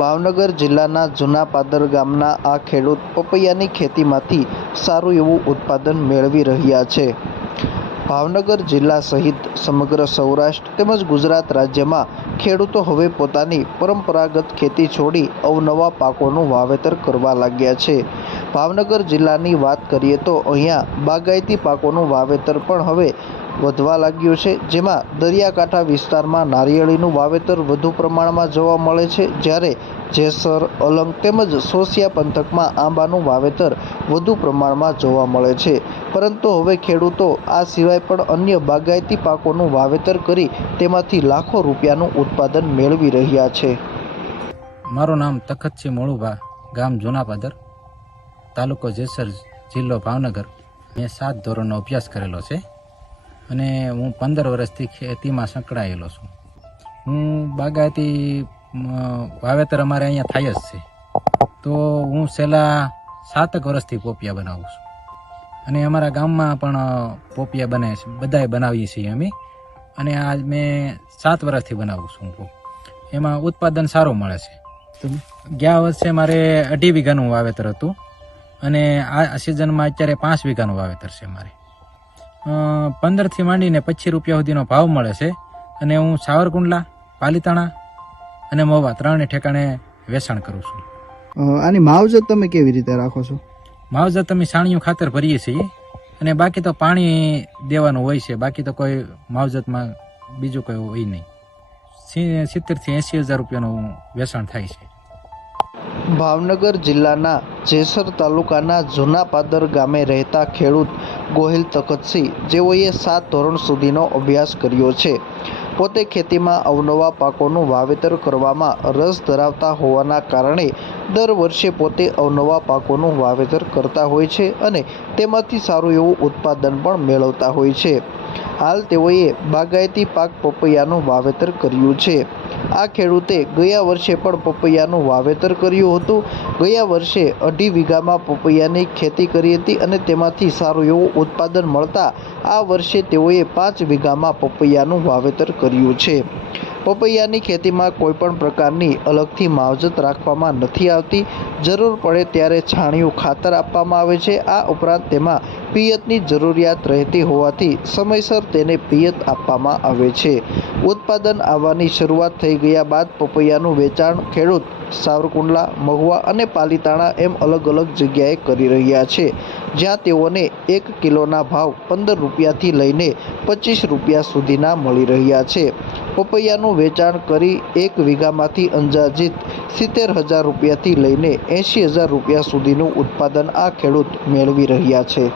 ભાવનગર જિલ્લાના જૂના પાદર ગામના આ ખેડૂત પપૈયાની ખેતીમાંથી સારું એવું ઉત્પાદન મેળવી રહ્યા છે। ભાવનગર જિલ્લા સહિત સમગ્ર સૌરાષ્ટ્ર તેમજ ગુજરાત રાજ્યમાં ખેડૂતો હવે પોતાની પરંપરાગત ખેતી છોડી અવનવા પાકોનું વાવેતર કરવા લાગ્યા છે। ભાવનગર જિલ્લાની વાત કરીએ તો અહીંયા બાગાયતી પાકોનું વાવેતર પણ હવે વધવા લાગ્યું છે, જેમાં દરિયાકાંઠા વિસ્તારમાં નારિયેળીનું વાવેતર વધુ પ્રમાણમાં જોવા મળે છે, જ્યારે જેસર, અલંગ તેમજ સોસિયા પંથકમાં આંબાનું વાવેતર વધુ પ્રમાણમાં જોવા મળે છે। પરંતુ હવે ખેડૂતો આ સિવાય પણ અન્ય બાગાયતી પાકોનું વાવેતર કરી તેમાંથી લાખો રૂપિયાનું ઉત્પાદન મેળવી રહ્યા છે। મારું નામ તખતસિંહ મોળુભા, ગામ જૂના પાદર, તાલુકો જેસર, જિલ્લો ભાવનગર। મેં 7 ધોરણનો અભ્યાસ કરેલો છે અને હું 15 વર્ષથી ખેતીમાં સંકળાયેલો છું। હું બાગાયતી વાવેતર અમારે અહીંયા થાય જ છે, તો હું છેલ્લા 7 વર્ષથી પોપિયા બનાવું છું અને અમારા ગામમાં પણ પોપિયા બને છે, બધાએ બનાવીએ છીએ અમે, અને આજ મેં 7 વર્ષથી બનાવું છું। એમાં ઉત્પાદન સારું મળે છે। ગયા વર્ષે મારે 2.5 વીઘાનું વાવેતર હતું અને આ સિઝનમાં અત્યારે 5 વીઘાનું વાવેતર છે મારે। 15 થી માંડીને 25 રૂપિયા સુધીનો ભાવ મળે છે અને હું સાવરકુંડલા, પાલીતાણા અને મહુવા 3 ઠેકાણે વેચાણ કરું છું। આની માવજત તમે કેવી રીતે રાખો છો? માવજત અમે છાણિયું ખાતર ભરીએ છીએ અને બાકી તો પાણી દેવાનું હોય છે, બાકી તો કોઈ માવજતમાં બીજું કોઈ હોય નહીં। 70 થી 80 હજાર રૂપિયાનું વેચાણ થાય છે। ભાવનગર જિલ્લાના જેસર તાલુકાના જૂના પાદર ગામે રહેતા ખેડૂત ગોહિલ તખતસિંહ, જેઓએ 7 ધોરણ સુધીનો અભ્યાસ કર્યો છે, પોતે ખેતીમાં અવનવા પાકોનું વાવેતર કરવામાં રસ ધરાવતા હોવાના કારણે દર વર્ષે પોતે અવનવા પાકોનું વાવેતર કરતા હોય છે અને તેમાંથી સારું એવું ઉત્પાદન પણ મેળવતા હોય છે। હાલ તેઓએ બાગાયતી પાક પપૈયાનું વાવેતર કર્યું છે। આ ખેડૂતે ગયા વર્ષે પણ પપૈયાનું વાવેતર કર્યું હતું। ગયા વર્ષે 2.5 વીઘામાં પપૈયાની ખેતી કરી હતી અને તેમાંથી સારું એવું ઉત્પાદન મળતા આ વર્ષે તેઓએ 5 વીઘામાં પપૈયાનું વાવેતર કર્યું છે। પપૈયાની ખેતીમાં કોઈપણ પ્રકારની અલગથી માવજત રાખવામાં નથી આવતી। જરૂર પડે ત્યારે છાણિયું ખાતર આપવામાં આવે છે। આ ઉપરાંત તેમાં પિયતની જરૂરિયાત રહેતી હોવાથી સમયસર તેને પિયત આપવામાં આવે છે। ઉત્પાદન આવવાની શરૂઆત થઈ ગયા બાદ પપૈયાનું વેચાણ ખેડૂત સાવરકુંડલા, મહુવા અને પાલીતાણા એમ અલગ અલગ જગ્યાએ કરી રહ્યા છે, જ્યાં તેઓને 1 કિલોના ભાવ 15 રૂપિયાથી લઈને 25 રૂપિયા સુધીના મળી રહ્યા છે। પપૈયાનું વેચાણ કરી 1 વીઘામાંથી અંદાજિત 70,000 રૂપિયાથી લઈને 80,000 રૂપિયા સુધીનું ઉત્પાદન આ ખેડૂત મેળવી રહ્યા છે।